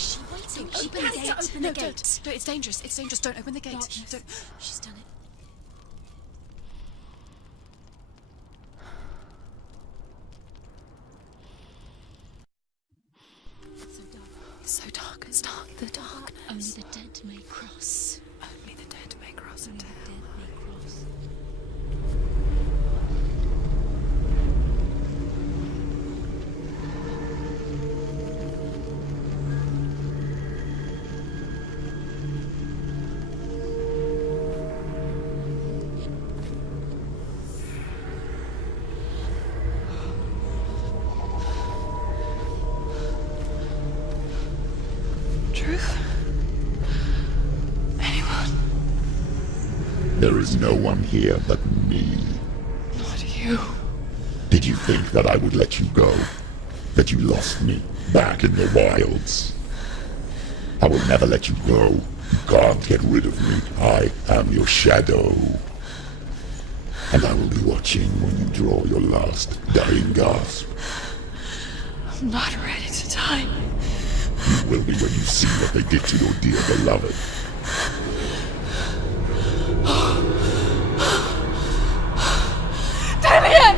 is she waiting? She Open the has gate. to open No, the gate. don't. No, it's dangerous. It's dangerous. Don't open the gate. Darkness. Don't. She's done it. It's so dark. It's dark. The darkness. Only the dead may cross. Only the dead may cross into hell. Dead may cross. Truth? Anyone? There is no one here but me. Not you. Did you think that I would let you go? That you lost me back in the wilds? I will never let you go. You can't get rid of me. I am your shadow. And I will be watching when you draw your last dying gasp. I'm not ready to die. You will be when you see what they did to your dear beloved. Damn it!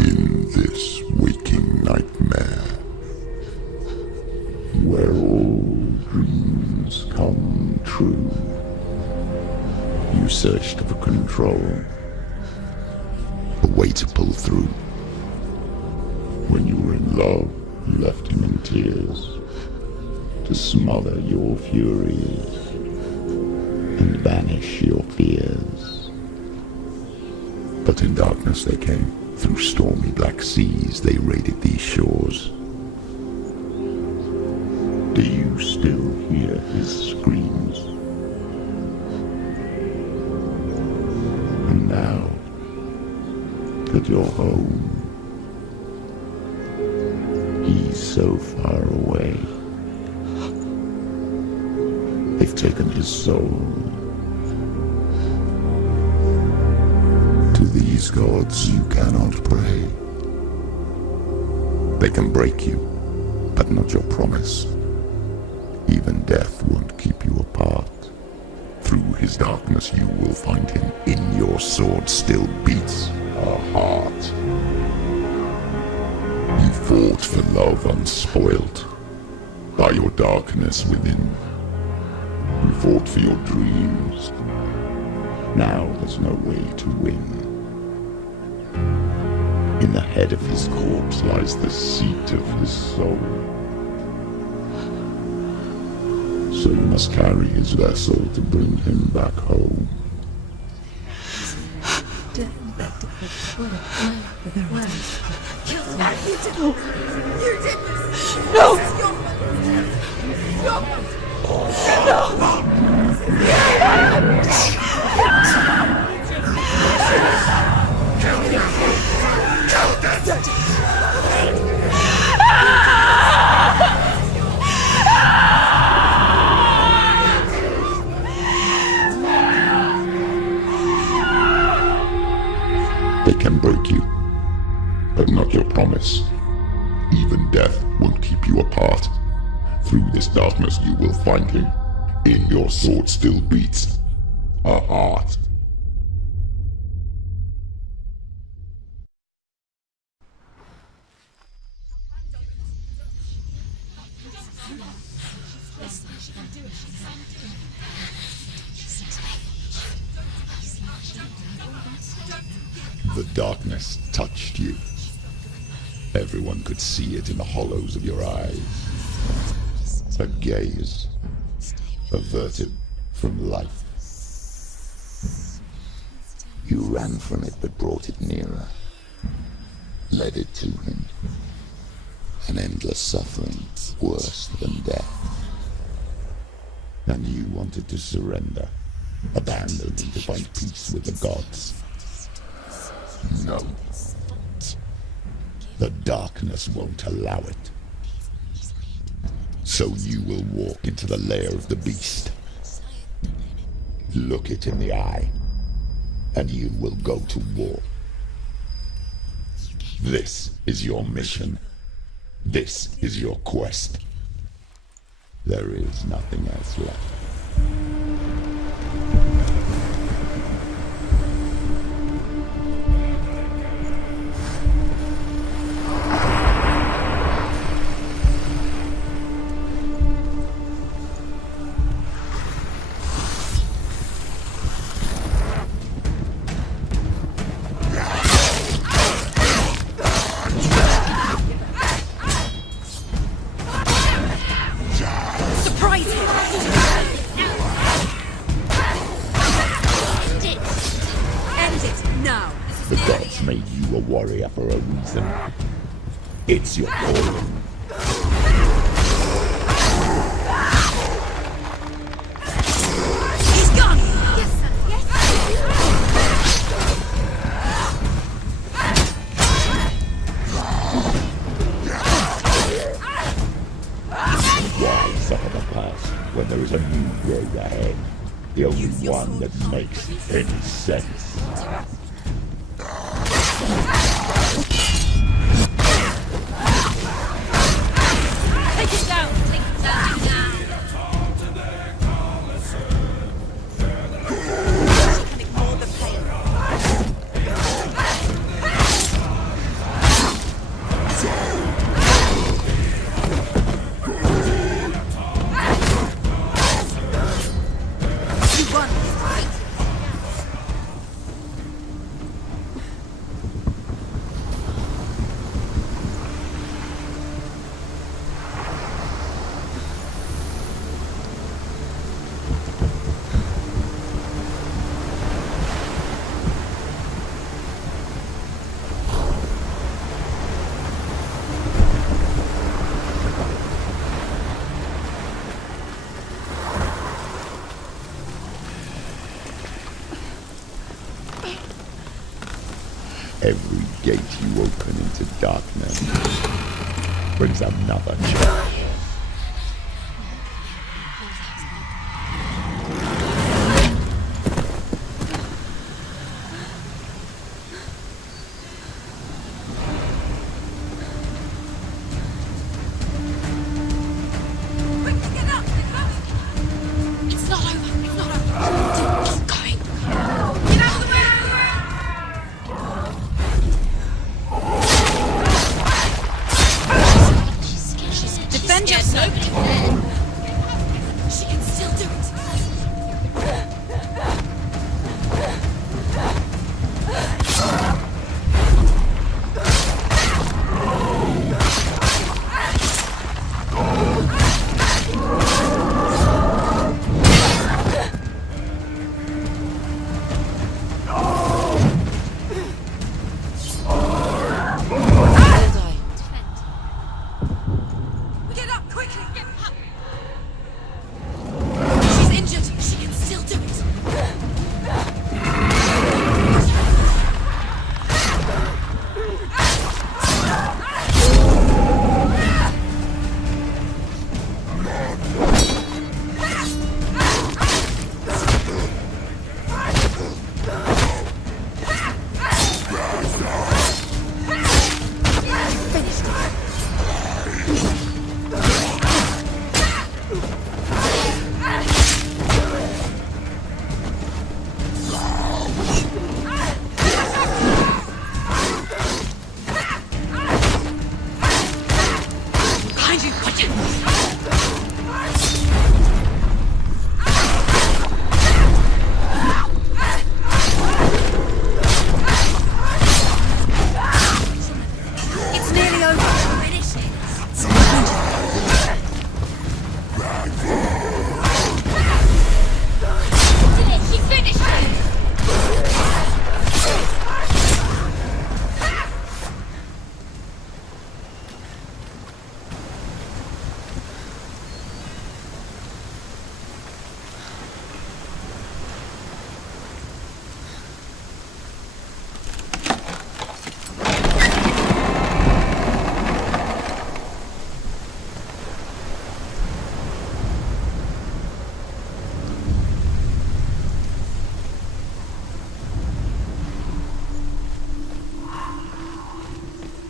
In this waking nightmare, where all dreams come true, you searched for control, a way to pull through. When you were in love, you left him in tears, to smother your furies and banish your fears. But in darkness they came, through stormy black seas they raided these shores. Do you still hear his screams? And now that you're home, he's so far away. They've taken his soul. To these gods you cannot pray. They can break you, but not your promise. Even death won't keep you apart. Through his darkness you will find him. In your sword still beats a heart. You fought for love unspoilt by your darkness within. You fought for your dreams. Now there's no way to win. In the head of his corpse lies the seat of his soul. So you must carry his vessel to bring him back home. They can break you, but not your promise. Even death won't keep you apart. Through this darkness you will find him. In your sword still beats a heart. The darkness touched you. Everyone could see it in the hollows of your eyes. A gaze averted from life. You ran from it but brought it nearer, led it to him. An endless suffering, worse than death. And you wanted to surrender, abandon to find peace with the gods. No. The darkness won't allow it. So you will walk into the lair of the beast. Look it in the eye, and you will go to war. This is your mission. This is your quest. There is nothing else left. The gods made you a warrior for a reason. It's your calling. He's gone! Yes, sir. Yes, Why suffer the past when there is a new road ahead? The only one that makes any sense. take it down! Take it down! She can ignore the pain. You won this fight. Every gate you open into darkness brings another challenge. Quick, get up! It's not over. It's not over. Keep going. Get out of the way! Defend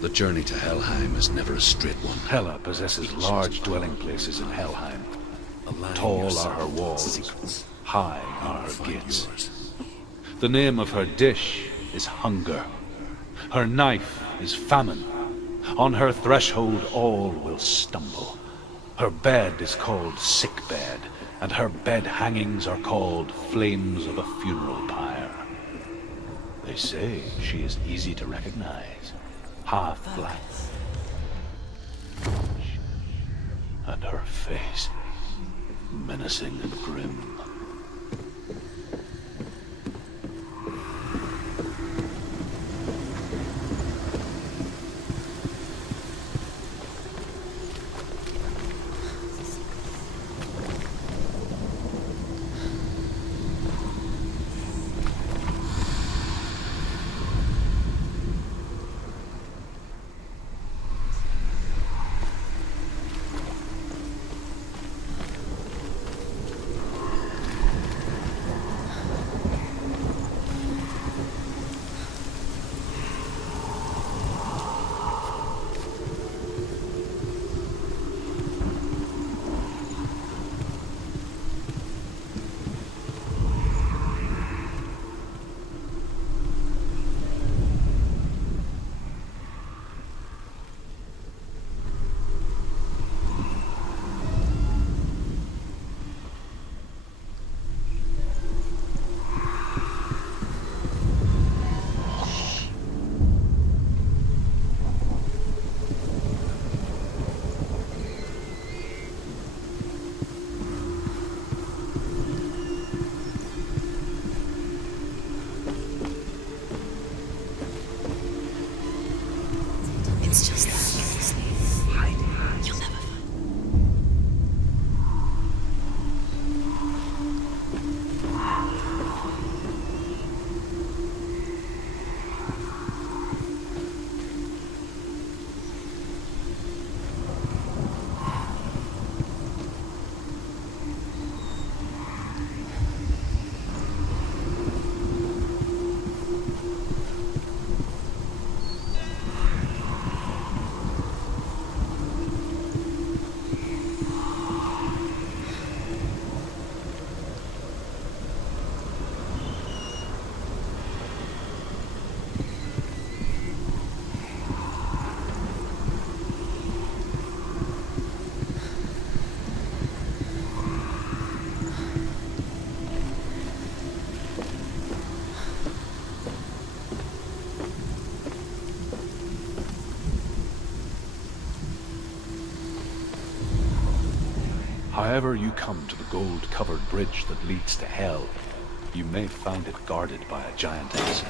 The journey to Helheim is never a straight one. Hela possesses large dwelling places in Helheim. Tall are her walls, high are her gates. The name of her dish is hunger. Her knife is famine. On her threshold all will stumble. Her bed is called sick bed, and her bed hangings are called flames of a funeral pyre. They say she is easy to recognize, half black, and her face menacing and grim. It's just that. You'll never find. However you come to the gold-covered bridge that leads to Hell, you may find it guarded by a giantess.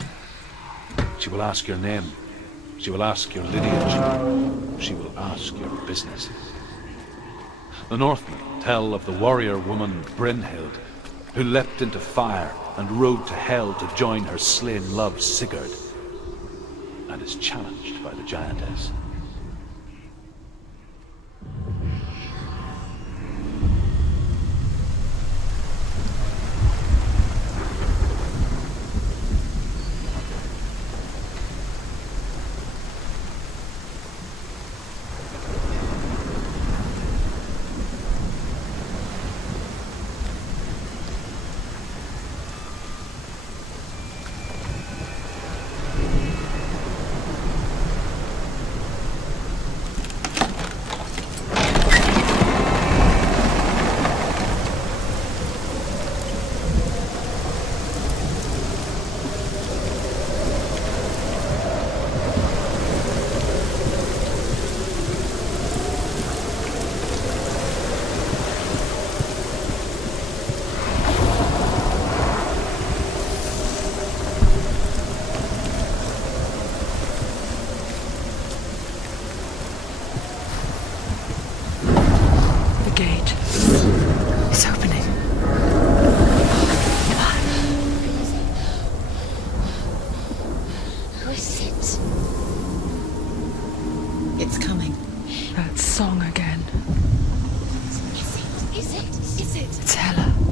She will ask your name. She will ask your lineage. She will ask your business. The Northmen tell of the warrior woman Brynhild, who leapt into fire and rode to Hell to join her slain love Sigurd, and is challenged by the giantess.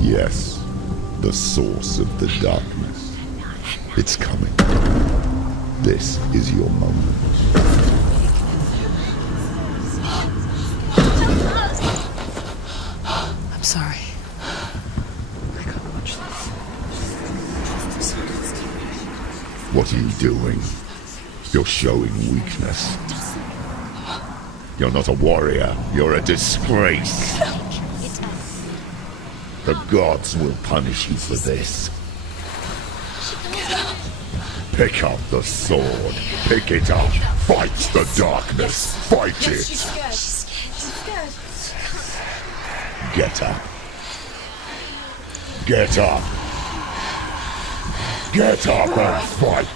Yes, the source of the darkness. It's coming. This is your moment. sorry. I can't watch this. What are you doing? You're showing weakness. You're not a warrior. You're a disgrace. The gods will punish you for this. Pick up the sword. Pick it up. Fight the darkness. Fight it. She's scared. She's scared. Get up. Get up. Get up and fight.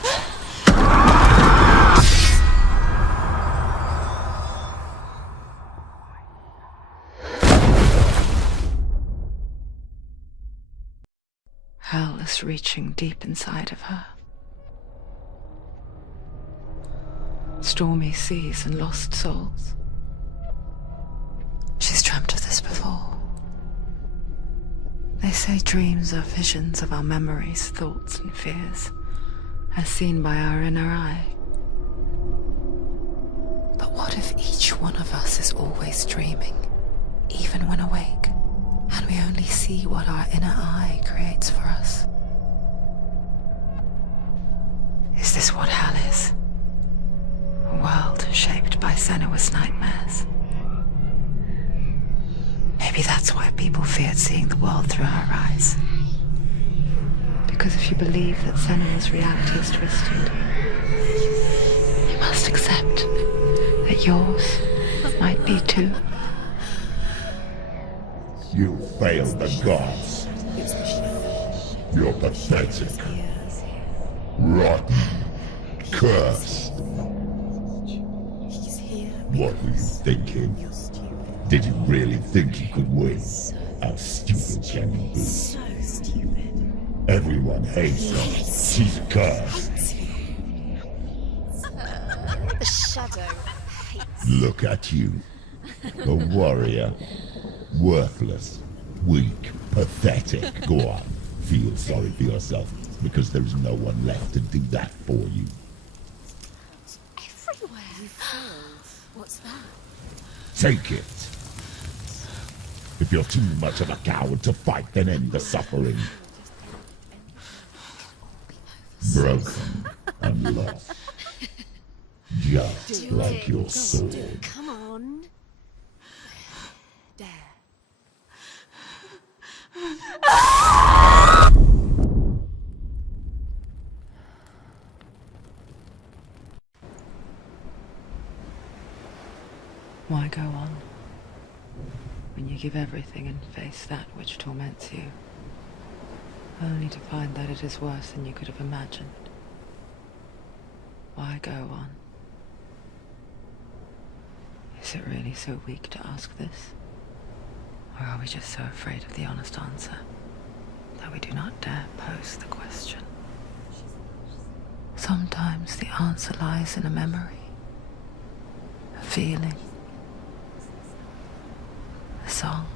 Hell is reaching deep inside of her. Stormy seas and lost souls. She's dreamt of this before. They say dreams are visions of our memories, thoughts and fears, as seen by our inner eye. But what if each one of us is always dreaming, even when awake, and we only see what our inner eye creates for us? Is this what hell is? A world shaped by Senua's nightmares. Maybe that's why people feared seeing the world through her eyes. Because if you believe that Senua's reality is twisted, you must accept that yours might be too. You failed the gods. You're pathetic. Rotten. Cursed. What were you thinking? Did you really think you could win? How stupid can you be? So stupid. Everyone hates her. She's cursed. The shadow hates. Look at you. A warrior. Worthless. Weak. Pathetic. Go on. Feel sorry for yourself, because there is no one left to do that for you. Everywhere. You failed. What's that? Take it. If you're too much of a coward to fight, then end the suffering. Broken and lost. Just like your sword. Come on. Dare. Why go on when you give everything and face that which torments you, only to find that it is worse than you could have imagined? Why go on? Is it really so weak to ask this? Or are we just so afraid of the honest answer that we do not dare pose the question? Sometimes the answer lies in a memory, a feeling, a song.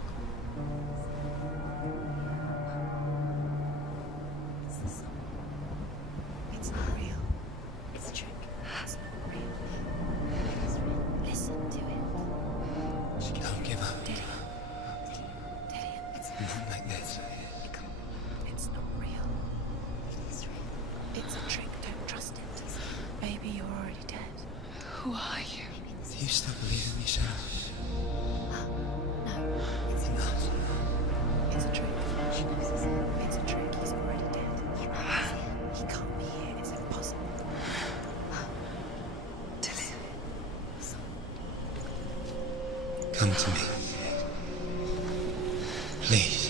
It's not real. It's a trick. It's not real. It's real. Listen to it. Don't give up. Daddy. Daddy. It's Not like this. It's not real. It's real. It's a trick. Don't trust it. Baby, you're already dead. Who are you? Do you still believe in yourself? No, it's not. It's a trick. She knows it's It's a trick. He's already dead. He can't be here. It's impossible. Come to me. Please.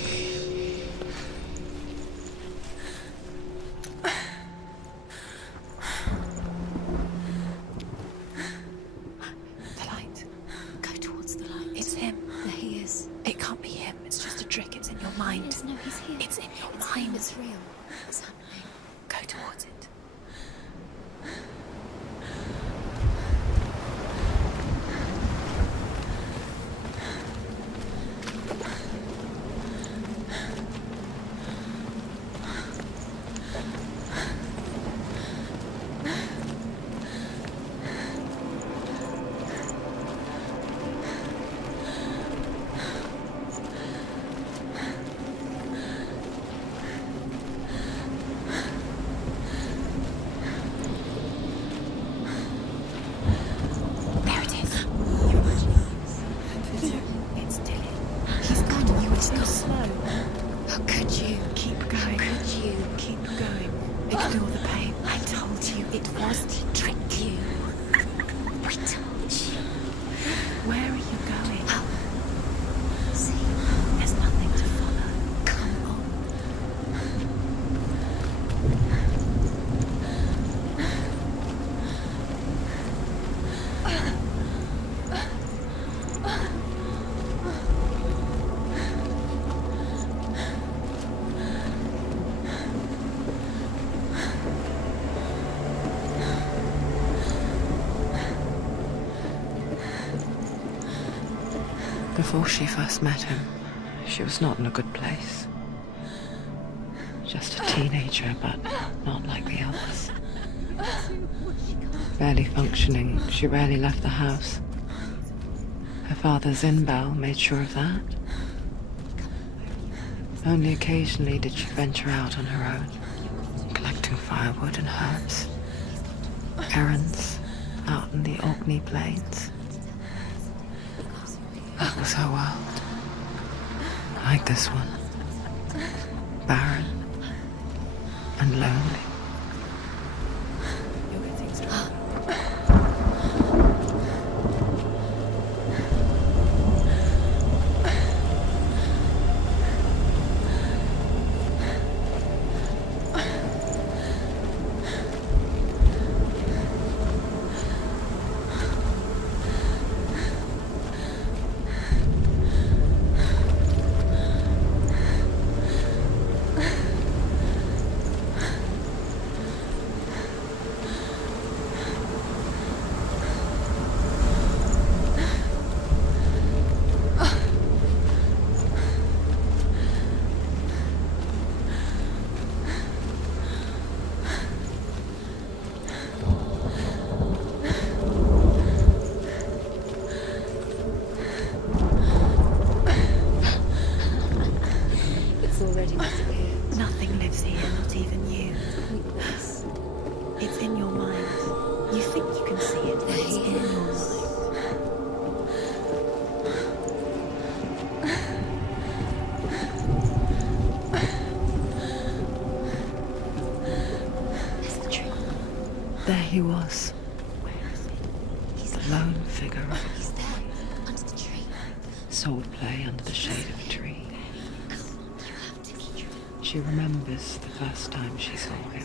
The light. Go towards the light. It's him. There he is. It can't be him. It's just a trick. It's in your mind. Yes, no, he's here. It's in your mind. It's real. It's happening. Go towards it. was to trick you. I told you. Where are you going? Up. See, there's nothing to follow. Come on. Before she first met him, she was not in a good place. Just a teenager, but not like the others. Barely functioning, she rarely left the house. Her father's in-bell made sure of that. Only occasionally did she venture out on her own, collecting firewood and herbs. Errands out in the Orkney Plains. That was her world. Like this one. Barren and lonely. Nothing lives here, not even you. It's in your mind. You think you can see it, but it's in your mind. That's the tree. There he was, Where is it? He's the lone figure of He's there, under the tree. sword play under the shade of a tree. Come on, you have to keep. She remembers the first time she saw him.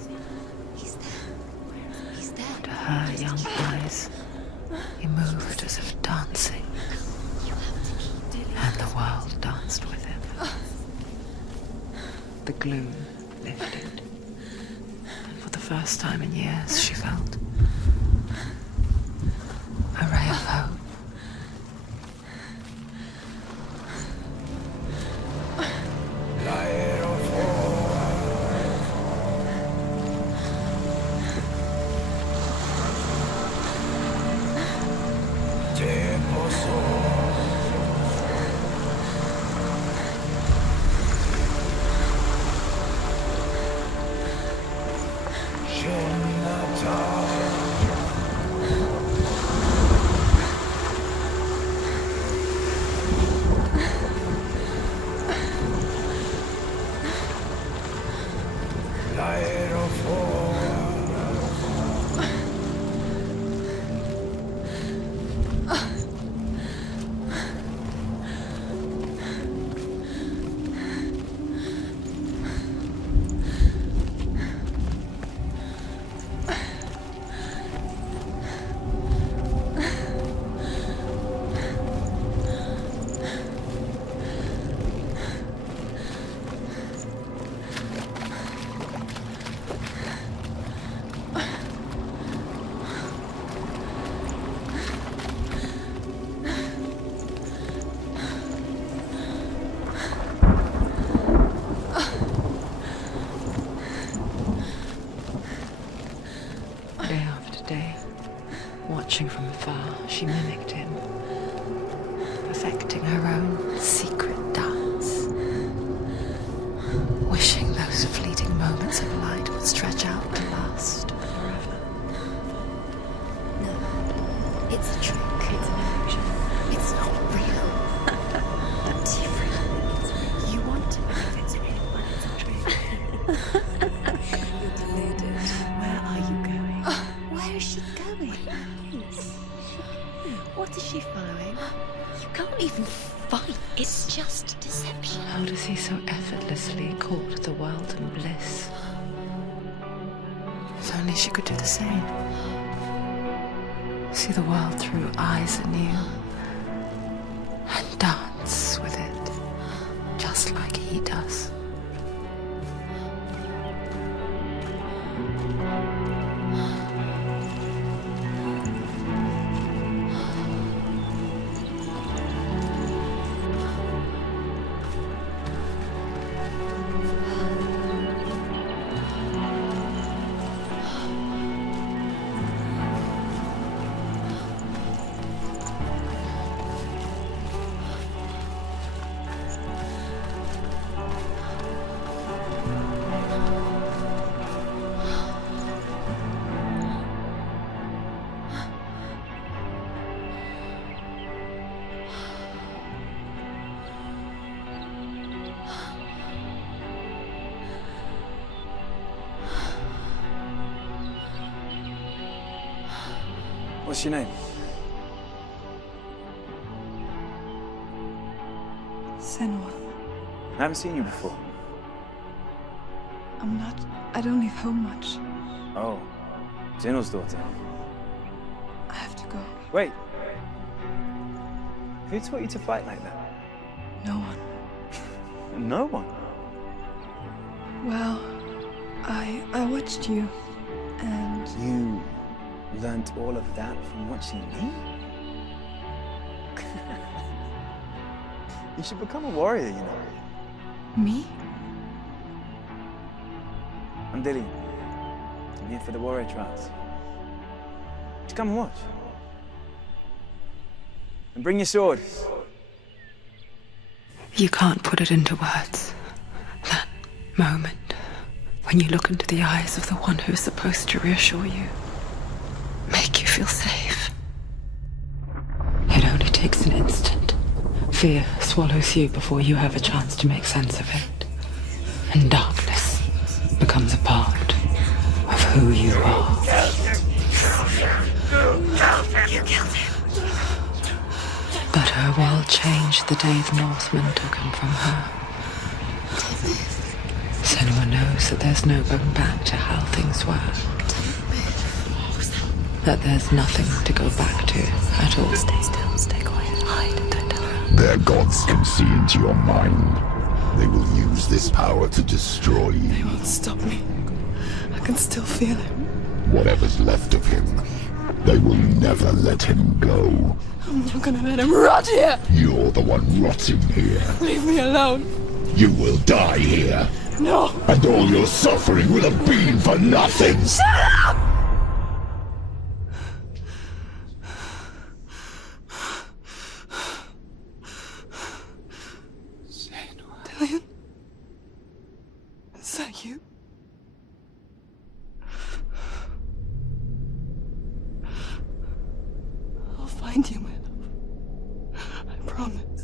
He's there. He's there. To her young eyes, he moved as if dancing, You have to keep. and the world danced with him. The gloom lifted, and for the first time in years she felt a ray of hope. Day after day, watching from afar, she mimicked him, perfecting her own secret dance, wishing those fleeting moments of light would stretch out to last forever. No, it's a trick. It's an illusion. It's not real. Different. You want to believe it's real, but it's a trick. You're deluded. Where are you going? Where is she going? What is she following? You can't even fight. It's just deception. How does he so effortlessly court the world and bliss? If only she could do the same. See the world through eyes anew and dance with it, just like he does. What's your name? Senua. I haven't seen you before. I don't leave home much. Oh, Zeno's daughter. I have to go. Wait. Who taught you to fight like that? No one. No one. Well, I watched you, and You learnt all of that from watching me? You should become a warrior, you know. me? I'm Dillian. I'm here for the warrior trials. Just come and watch. And bring your sword. You can't put it into words. That moment when you look into the eyes of the one who's supposed to reassure you, make you feel safe. It only takes an instant. Fear swallows you before you have a chance to make sense of it. And darkness becomes a part of who you are. You killed him. But her world changed the day the Northmen took him from her. Senua knows that there's no going back to how things were. That there's nothing to go back to at all. Stay still, stay quiet, hide, don't tell her. Their gods can see into your mind. They will use this power to destroy They you. won't stop me. I can still feel him. Whatever's left of him, they will never let him go. I'm not gonna let him rot here. You're the one rotting here. Leave me alone. You will die here. No. And all your suffering will have been for nothing. Dillian? Is that you? I'll find you, my love. I promise.